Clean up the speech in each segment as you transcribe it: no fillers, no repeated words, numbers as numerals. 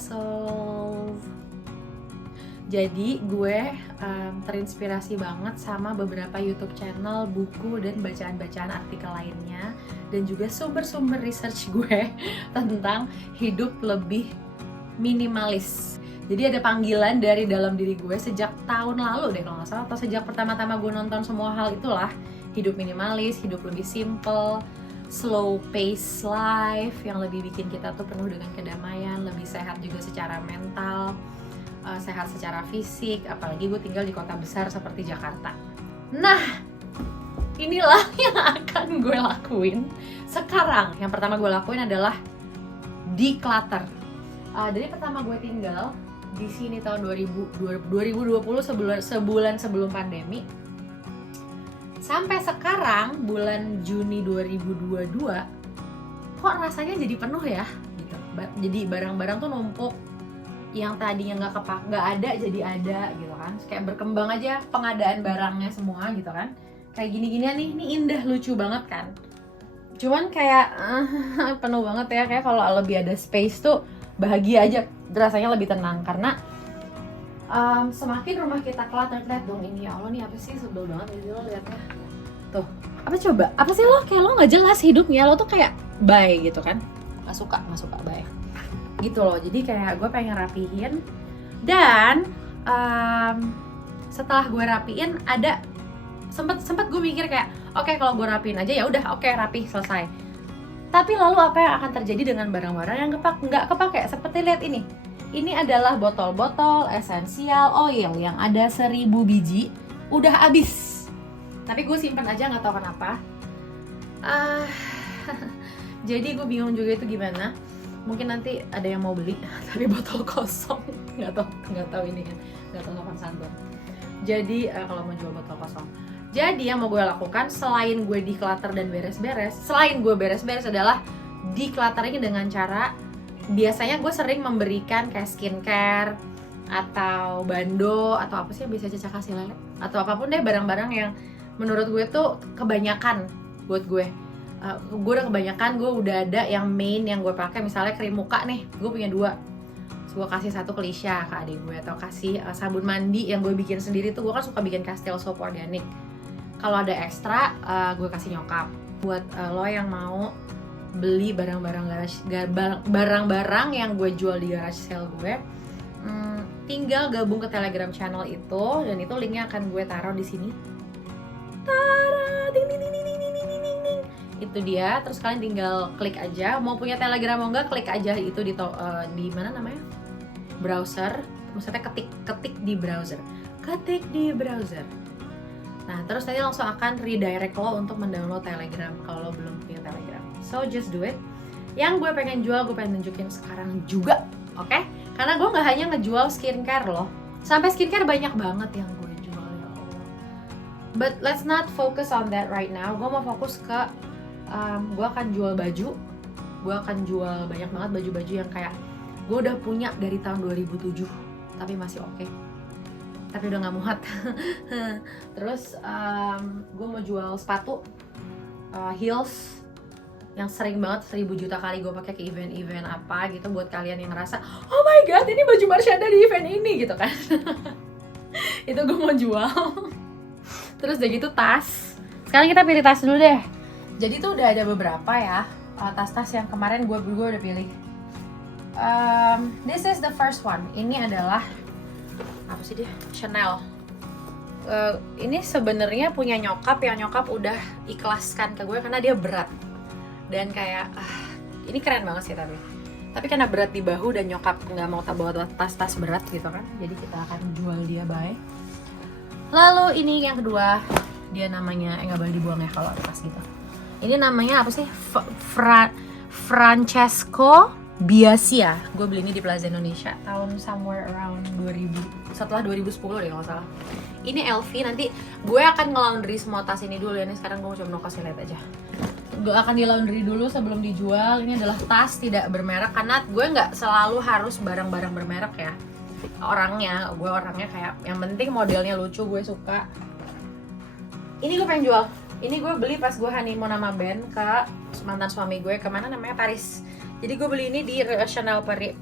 Souls. Jadi gue terinspirasi banget sama beberapa YouTube channel, buku, dan bacaan-bacaan artikel lainnya, dan juga sumber-sumber research gue tentang hidup lebih minimalis. Jadi ada panggilan dari dalam diri gue sejak tahun lalu deh kalau nggak salah, atau sejak pertama-tama gue nonton semua hal itulah. Hidup minimalis, hidup lebih simple, slow pace life yang lebih bikin kita tuh penuh dengan kedamaian, lebih sehat juga secara mental, sehat secara fisik, apalagi gue tinggal di kota besar seperti Jakarta. Nah, inilah yang akan gue lakuin sekarang. Yang pertama gue lakuin adalah declutter. Dari pertama gue tinggal di sini tahun 2020, sebulan sebelum pandemi, sampai sekarang bulan Juni 2022, kok rasanya jadi penuh ya gitu. Jadi barang-barang tuh numpuk, yang tadinya nggak ada jadi ada gitu kan. Kayak berkembang aja pengadaan barangnya semua gitu kan. Kayak gini-ginian nih, ini indah, lucu banget kan. Cuman kayak penuh banget ya, kayak kalau lebih ada space tuh bahagia aja, rasanya lebih tenang. Karena semakin rumah kita clutter, lihat dong ini, ya Allah nih apa sih, sebel banget ini lo liatnya. Tuh, apa coba? Apa sih lo, kayak lo nggak jelas hidupnya, lo tuh kayak bye gitu kan. Nggak suka bye gitu loh. Jadi kayak gue pengen rapihin, dan setelah gue rapiin ada sempet gue mikir kayak oke, kalau gue rapiin aja ya udah, oke, rapi, selesai. Tapi lalu apa yang akan terjadi dengan barang-barang yang nggak kepake? Seperti lihat ini. Ini adalah botol-botol essential oil yang ada 1000 biji, udah habis. Tapi gue simpen aja, nggak tahu kenapa. Jadi gue bingung juga itu gimana. Mungkin nanti ada yang mau beli tapi botol kosong, nggak tahu ini kan, nggak tahu sopan santun. Jadi kalau mau jual botol kosong, jadi yang mau gue lakukan selain gue declutter dan beres-beres, adalah decluttering dengan cara, biasanya gue sering memberikan kayak skincare atau bando atau apa sih yang bisa Caca kasih lele, atau apapun deh, barang-barang yang menurut gue tuh kebanyakan buat gue. Gue udah kebanyakan, gue udah ada yang main yang gue pakai. Misalnya krim muka nih, gue punya 2. Terus gue kasih 1 ke Lisha, ke adik gue, atau kasih sabun mandi yang gue bikin sendiri tuh. Gue kan suka bikin Castile soap organic. Kalau ada ekstra, gue kasih nyokap. Buat lo yang mau beli barang-barang yang gue jual di garage sale gue, tinggal gabung ke Telegram channel itu, dan itu linknya akan gue taruh di sini. Tada, ding ding ding ding ding ding ding ding. Itu dia. Terus kalian tinggal klik aja, mau punya Telegram mau enggak, klik aja itu di mana namanya, browser. Maksudnya ketik di browser. Nah, terus tadi langsung akan redirect lo untuk mendownload Telegram kalau lo belum punya Telegram. So just do it. Yang gue pengen jual, gue pengen nunjukin sekarang juga, oke? Karena gue nggak hanya ngejual skincare loh, sampai skincare banyak banget yang gue jual, ya Allah. But let's not focus on that right now. Gue mau fokus ke gue akan jual baju. Gue akan jual banyak banget baju-baju yang kayak gue udah punya dari tahun 2007 tapi masih oke, tapi udah nggak muat. Terus gue mau jual sepatu heels yang sering banget 1000 juta kali gue pakai ke event-event apa gitu, buat kalian yang ngerasa oh my god ini baju Marshanda di event ini gitu kan. Itu gue mau jual. Terus udah gitu tas. Sekarang kita pilih tas dulu deh. Jadi tuh udah ada beberapa ya tas-tas yang kemarin gue udah pilih. This is the first one. Ini adalah apa sih dia? Chanel. Ini sebenarnya punya nyokap, yang nyokap udah ikhlaskan ke gue karena dia berat. Dan kayak ini keren banget sih, tapi karena berat di bahu dan nyokap nggak mau bawa tas-tas berat gitu kan, jadi kita akan jual dia, bye. Lalu ini yang kedua, dia namanya nggak boleh dibuang ya kalau tas gitu. Ini namanya apa sih? Francesco Biasia. Gue beli ini di Plaza Indonesia tahun somewhere around 2000, setelah 2010 deh kalau salah. Ini LV, nanti gue akan nge-laundry semua tas ini dulu ya. Ini sekarang gue cuma mau kasih lihat aja. Gue akan di laundry dulu sebelum dijual. Ini adalah tas tidak bermerek karena gue nggak selalu harus barang-barang bermerek ya. Gue orangnya kayak yang penting modelnya lucu, gue suka. Ini gue pengen jual. Ini gue beli pas gue honeymoon sama Ben ke mantan suami gue, kemana namanya, Paris. Jadi gue beli ini di Chanel Paris,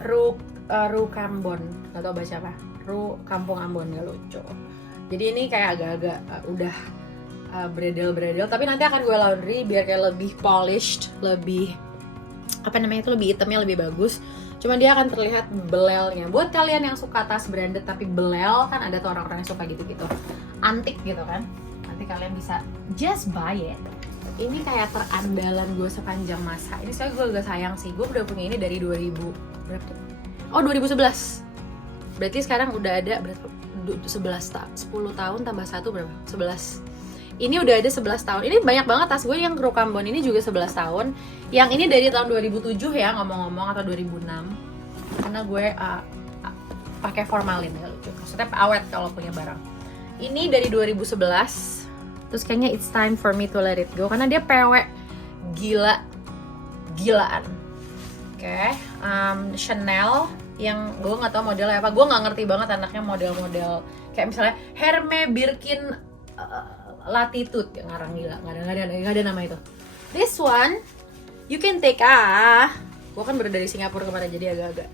Rue Cambon, gak tau baca apa, Rue Kampung Ambon, gak lucu. Jadi ini kayak agak-agak udah bredel, tapi nanti akan gue laundry biar kayak lebih polished, lebih lebih hitamnya lebih bagus. Cuma dia akan terlihat belelnya. Buat kalian yang suka tas branded tapi belel, kan ada tuh orang-orang yang suka gitu-gitu, antik gitu kan, nanti kalian bisa just buy it. Ini kayak terandalan gue sepanjang masa. Ini saya gue agak sayang sih, gue udah punya ini dari 2000 berapa tuh? Oh 2011. Berarti sekarang udah ada berapa? 10 tahun tambah 1 berapa? 11. Ini udah ada 11 tahun. Ini banyak banget tas gue yang Rue Cambon ini juga 11 tahun. Yang ini dari tahun 2007 ya ngomong-ngomong, atau 2006. Karena gue pakai formalin ya, lucu. Maksudnya awet kalau punya barang. Ini dari 2011. Terus kayaknya it's time for me to let it go karena dia PW gilaan. Oke, Chanel yang gue nggak tahu modelnya apa. Gue nggak ngerti banget anaknya model-model kayak misalnya Hermes, Birkin, Latitude, yang ngarang gila, nggak ada nama itu. This one you can take gue kan baru dari Singapura kemarin jadi agak-agak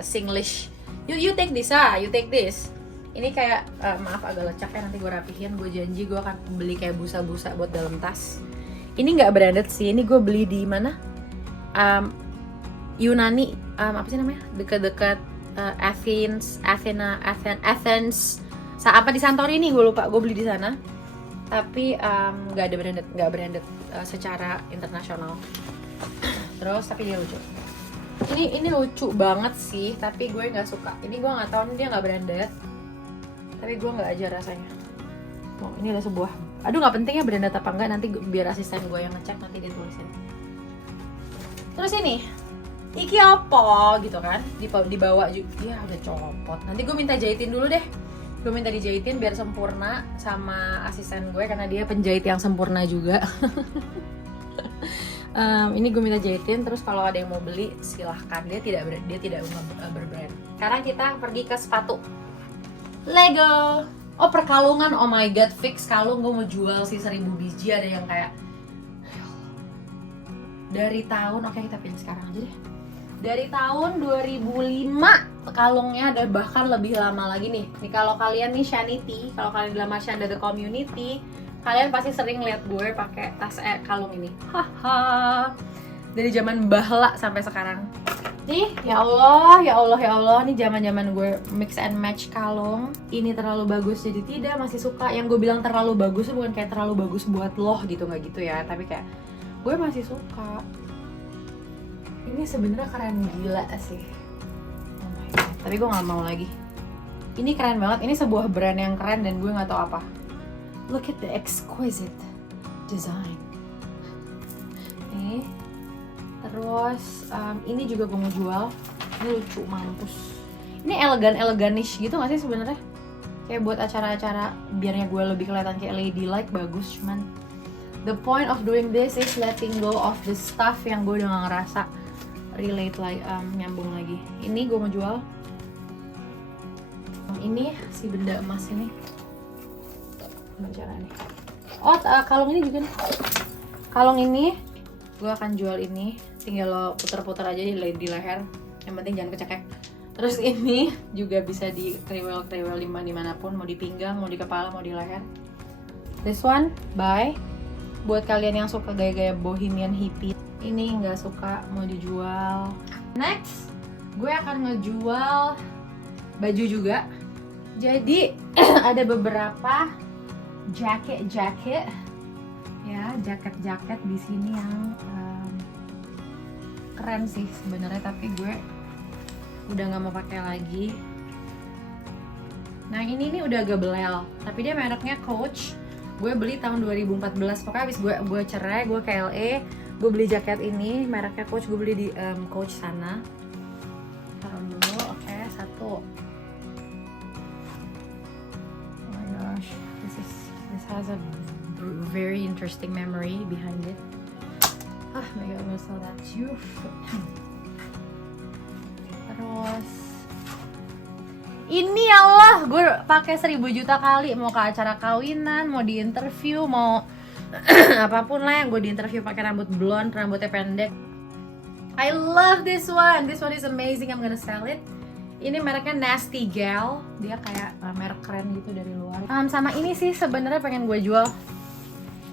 Singlish. You take this you take this. Ini kayak maaf agak lecak ya, nanti gue rapihin. Gue janji gue akan beli kayak busa-busa buat dalam tas. Ini nggak branded sih, ini gue beli di mana? Yunani, apa sih namanya? Dekat-dekat Athens, apa di Santorini gue lupa. Gue beli di sana. Tapi nggak ada branded secara internasional. Terus tapi dia lucu. Ini lucu banget sih, tapi gue nggak suka. Ini gue nggak tahu, dia nggak branded. Tapi gue nggak aja rasanya. Oh, ini ada sebuah. Aduh nggak penting ya branded apa enggak, nanti biar asisten gue yang ngecek, nanti dia tulisin. Terus ini, iki apa gitu kan? Dibawa juga, ya udah copot. Nanti gue minta jahitin dulu deh. Gue minta dijahitin biar sempurna sama asisten gue karena dia penjahit yang sempurna juga. Ini gue minta jahitin, terus kalau ada yang mau beli silahkan. Dia tidak berbrand. Sekarang kita pergi ke sepatu. Lego. Oh perkalungan, oh my god, fix kalung gue mau jual sih 1000 biji. Ada yang kayak dari tahun, oke kita pilih sekarang aja deh. Dari tahun 2005 kalungnya, ada bahkan lebih lama lagi nih. Nih kalau kalian nih Shanity, kalau kalian dalam Shanda The Community, kalian pasti sering lihat gue pakai tas kalung ini. Haha. Dari zaman bahla sampai sekarang. Nih, ya Allah, ini zaman-zaman gue mix and match kalung. Ini terlalu bagus jadi tidak, masih suka. Yang gue bilang terlalu bagus bukan kayak terlalu bagus buat loh gitu, nggak gitu ya. Tapi kayak gue masih suka. Ini sebenarnya keren gila sih. Oh my god. Tapi gue nggak mau lagi. Ini keren banget. Ini sebuah brand yang keren dan gue nggak tahu apa. Look at the exquisite design. Nih. Terus ini juga gue mau jual. Ini lucu mampus. Ini eleganish gitu nggak sih sebenarnya? Kayak buat acara-acara biarnya gue lebih kelihatan kayak ladylike, bagus. Cuman the point of doing this is letting go of the stuff yang gue udah gak ngerasa relate lagi, nyambung lagi. Ini gue mau jual. Ini si benda emas ini. Bicara nih. Oh kalung ini juga nih. Kalung ini gue akan jual ini. Tinggal lo puter-puter aja di leher. Yang penting jangan kecekek. Terus ini juga bisa di kriwel dimanapun, mau di pinggang, mau di kepala, mau di leher. This one, bye. Buat kalian yang suka gaya-gaya bohemian hippie, ini nggak suka, mau dijual. Next, gue akan ngejual baju juga. Jadi ada beberapa jaket ya, jaket di sini yang keren sih sebenarnya, tapi gue udah nggak mau pakai lagi. Nah ini udah agak belel, tapi dia mereknya Coach. Gue beli tahun 2014, pokoknya abis gue cerai, gue ke LA, gue beli jaket ini, mereknya Coach, gue beli di Coach sana. Taruh dulu, oke, satu. Oh my gosh, this has a very interesting memory behind it. Ah, maybe I'm gonna sell that too. Terus ini Allah, gue pakai 1000 juta kali, mau ke acara kawinan, mau di interview, mau apapun lah yang gue di interview pakai rambut blonde, rambutnya pendek. I love this one is amazing, I'm gonna sell it. Ini mereknya Nasty Gal, dia kayak merek keren gitu dari luar. Sama ini sih sebenarnya pengen gue jual.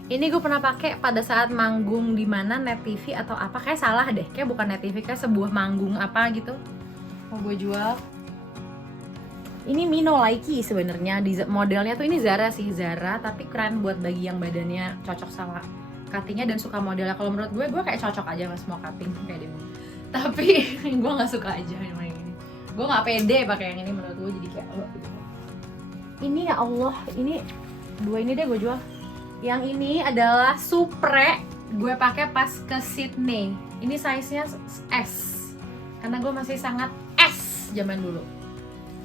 Ini gue pernah pakai pada saat manggung di mana Net TV atau apa, kayak salah deh, kayak bukan Net TV, kayak sebuah manggung apa gitu. Mau gue jual. Ini Mino Laiki sebenarnya, modelnya tuh ini Zara sih, Zara, tapi keren buat bagi yang badannya cocok sama cuttingnya dan suka modelnya. Kalau menurut gue kayak cocok aja sama semua cutting kayak dia. Tapi gue nggak suka aja yang ini. Gue nggak pede pakai yang ini, menurut gue jadi kayak gitu. Ini ya Allah, ini dua ini deh gue jual. Yang ini adalah Supre, gue pakai pas ke Sydney. Ini size-nya S, karena gue masih sangat S zaman dulu.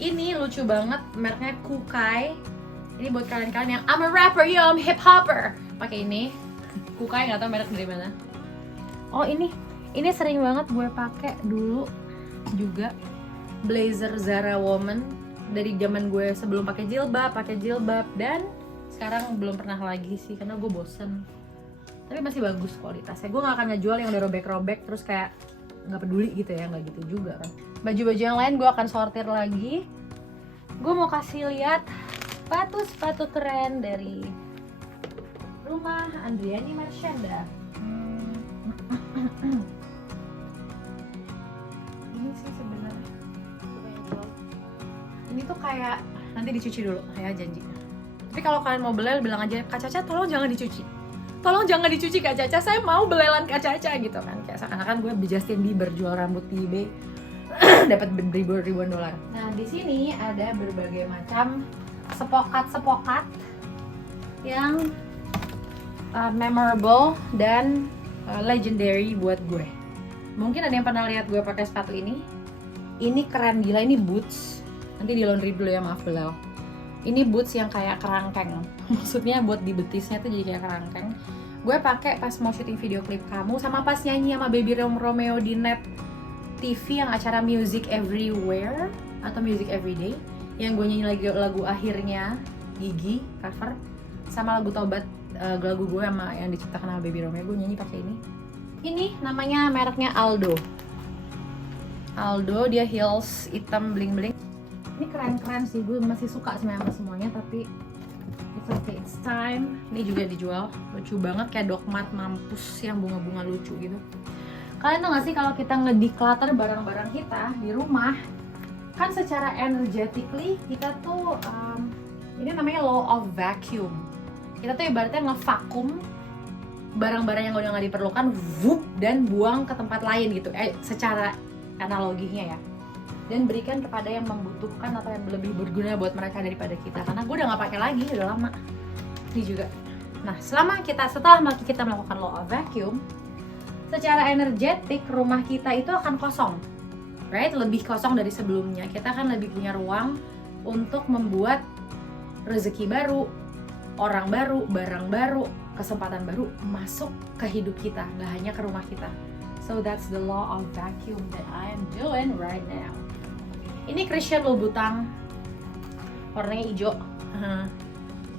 Ini lucu banget, mereknya Kukai. Ini buat kalian-kalian yang I'm a rapper, yo, I'm hip hopper. Pakai ini. Kukai, nggak tahu merek dari mana. Oh ini sering banget gue pakai dulu juga. Blazer Zara Woman dari zaman gue sebelum pakai jilbab, dan sekarang belum pernah lagi sih karena gue bosen. Tapi masih bagus kualitasnya. Gue nggak akan ngejual yang udah robek-robek terus kayak nggak peduli gitu ya, nggak gitu juga kan. Baju-baju yang lain gue akan sortir lagi. Gue mau kasih lihat sepatu keren dari rumah Andriani Marshanda. Ini sih sebenarnya ini tuh kayak nanti dicuci dulu ya, janji. Tapi kalau kalian mau belel bilang aja, Kak Caca tolong jangan dicuci. Tolong jangan dicuci Kak Caca, saya mau belelan Kak Caca gitu kan. Kayak seakan-akan gue Justin Bieber jual rambut di eBay dapat ribuan dolar. Nah, di sini ada berbagai macam sepokat yang memorable dan legendary buat gue. Mungkin ada yang pernah lihat gue pakai sepatu ini. Ini keren gila, ini boots. Nanti di laundry dulu ya, maaf belel. Ini boots yang kayak kerangkeng. Maksudnya buat di betisnya tuh jadi kayak kerangkeng. Gue pakai pas mau syuting video klip kamu, sama pas nyanyi sama Baby Romeo di Net TV yang acara Music Everywhere atau Music Everyday, yang gue nyanyi lagu akhirnya Gigi cover, sama lagu Tobat, lagu gue sama yang diciptakan sama Baby Romeo, gue nyanyi pakai ini. Ini namanya mereknya Aldo, dia heels hitam bling-bling. Ini keren-keren sih, gue masih suka sama semuanya, tapi it's okay, it's time. Ini juga dijual, lucu banget kayak dogmat mampus yang bunga-bunga lucu gitu. Kalian tau gak sih kalau kita ngedeclutter barang-barang kita di rumah, kan secara energetically kita tuh ini namanya law of vacuum. Kita tuh ibaratnya ngevakum barang-barang yang udah gak diperlukan, wup, dan buang ke tempat lain gitu. Secara analoginya ya. Dan berikan kepada yang membutuhkan atau yang lebih berguna buat mereka daripada kita. Karena gue udah gak pakai lagi, udah lama. Ini juga. Nah, setelah kita melakukan law of vacuum, secara energetik rumah kita itu akan kosong, right? Lebih kosong dari sebelumnya. Kita akan lebih punya ruang untuk membuat rezeki baru, orang baru, barang baru, kesempatan baru masuk ke hidup kita, nggak hanya ke rumah kita. So that's the law of vacuum that I am doing right now. Ini Christian Louboutin, warnanya hijau.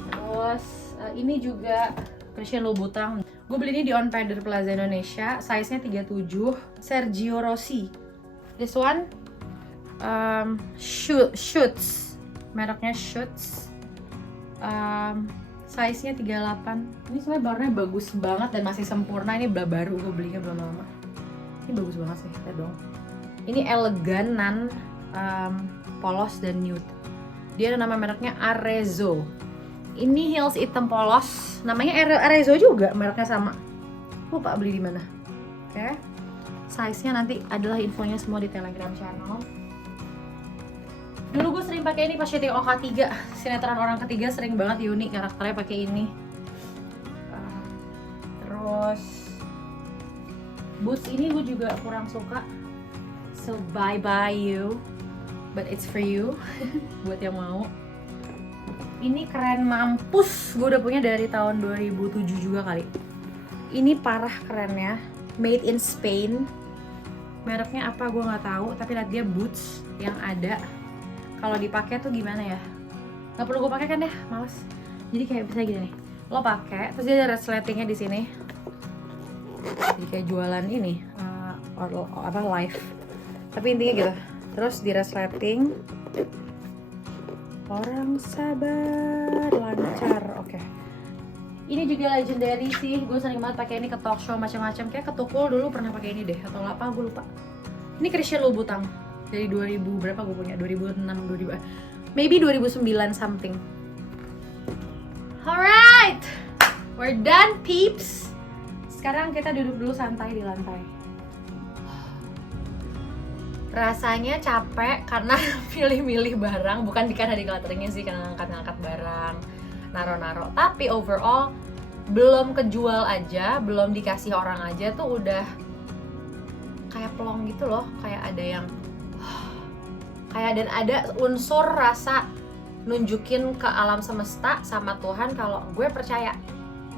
Terus ini juga Christian Louboutin. Gue beli ini di On Pader Plaza Indonesia, size-nya 37, Sergio Rossi. This one Schutz, mereknya Schutz. Size-nya 38. Ini sebenarnya warnanya bagus banget dan masih sempurna. Ini baru, gue belinya belum lama. Ini bagus banget sih, lihat dong. Ini eleganan, polos dan nude. Dia ada nama mereknya Arezzo. Ini heels hitam polos, namanya Arezzo juga, mereknya sama. Lupa beli di mana. Oke. Size-nya nanti adalah infonya semua di Telegram channel. Dulu gue sering pakai ini pas syuting OK3, sinetron orang ketiga, sering banget Yuni karakternya pakai ini. Terus boots ini gue juga kurang suka. So bye bye you, but it's for you. Buat yang mau. Ini keren mampus, gue udah punya dari tahun 2007 juga kali. Ini parah kerennya, made in Spain. Mereknya apa gue nggak tahu, tapi lihat dia boots yang ada. Kalau dipakai tuh gimana ya? Nggak perlu gue pakai kan ya, males. Jadi kayak bisa gini nih, lo pakai, terus dia ada resletingnya di sini. Jadi kayak jualan ini, live. Tapi intinya gitu. Terus di resleting. Orang sabar, lancar. Oke. Ini juga legendary sih. Gue sering banget pakai ini ke talk show macam-macam. Kayak ke Tukul dulu pernah pakai ini deh atau apa gue lupa. Ini Christian Louboutin dari 2000 berapa gue punya? 2006, 2000. Maybe 2009 something. Alright. We're done, peeps. Sekarang kita duduk dulu santai di lantai. Rasanya capek karena milih-milih barang, bukan karena declutteringnya sih, karena ngangkat-ngangkat barang, naro-naro. Tapi overall belum kejual aja, belum dikasih orang aja tuh udah kayak plong gitu loh, kayak ada yang kayak dan ada unsur rasa nunjukin ke alam semesta sama Tuhan kalau gue percaya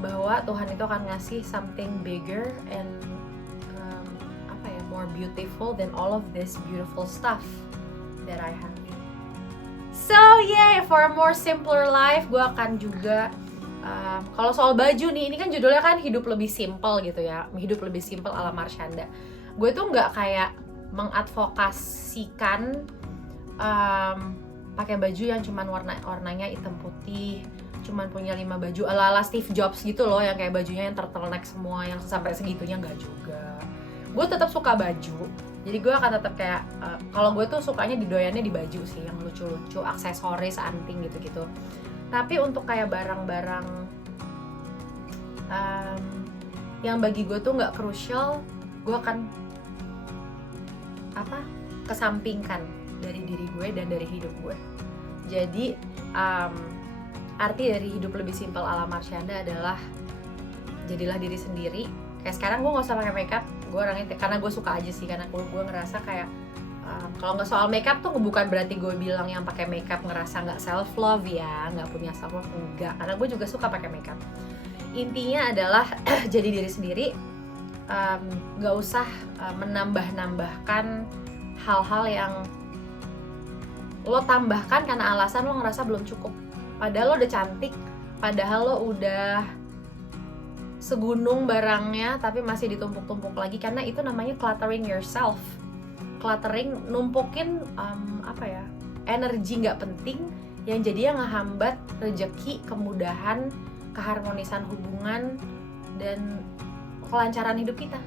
bahwa Tuhan itu akan ngasih something bigger and more beautiful than all of this beautiful stuff that I have. So yeah, for a more simpler life, gue akan juga kalau soal baju nih, ini kan judulnya kan hidup lebih simple gitu ya, hidup lebih simple ala Marshanda. Gue tuh nggak kayak mengadvokasikan pakai baju yang cuman warnanya hitam putih, cuman punya 5 baju ala Steve Jobs gitu loh, yang kayak bajunya yang turtleneck semua, yang sampai segitunya nggak juga. Gue tetap suka baju, jadi gue akan tetap kayak kalau gue tuh sukanya didoyannya di baju sih, yang lucu-lucu, aksesoris, anting gitu-gitu. Tapi untuk kayak barang-barang yang bagi gue tuh nggak crucial, gue akan kesampingkan dari diri gue dan dari hidup gue. Jadi arti dari hidup lebih simpel ala Marshanda adalah jadilah diri sendiri. Kayak sekarang gue nggak usah pakai makeup, gue orangnya karena gue suka aja sih, karena gue ngerasa kayak kalau nggak soal makeup tuh bukan berarti gue bilang yang pakai makeup ngerasa nggak self love ya, nggak punya self love, enggak, karena gue juga suka pakai makeup. Intinya adalah jadi diri sendiri, nggak usah menambahkan hal-hal yang lo tambahkan karena alasan lo ngerasa belum cukup. Padahal lo udah cantik, padahal lo udah segunung barangnya, tapi masih ditumpuk-tumpuk lagi, karena itu namanya cluttering yourself. Cluttering, numpukin energi nggak penting yang jadinya ngehambat rezeki, kemudahan, keharmonisan hubungan, dan kelancaran hidup kita.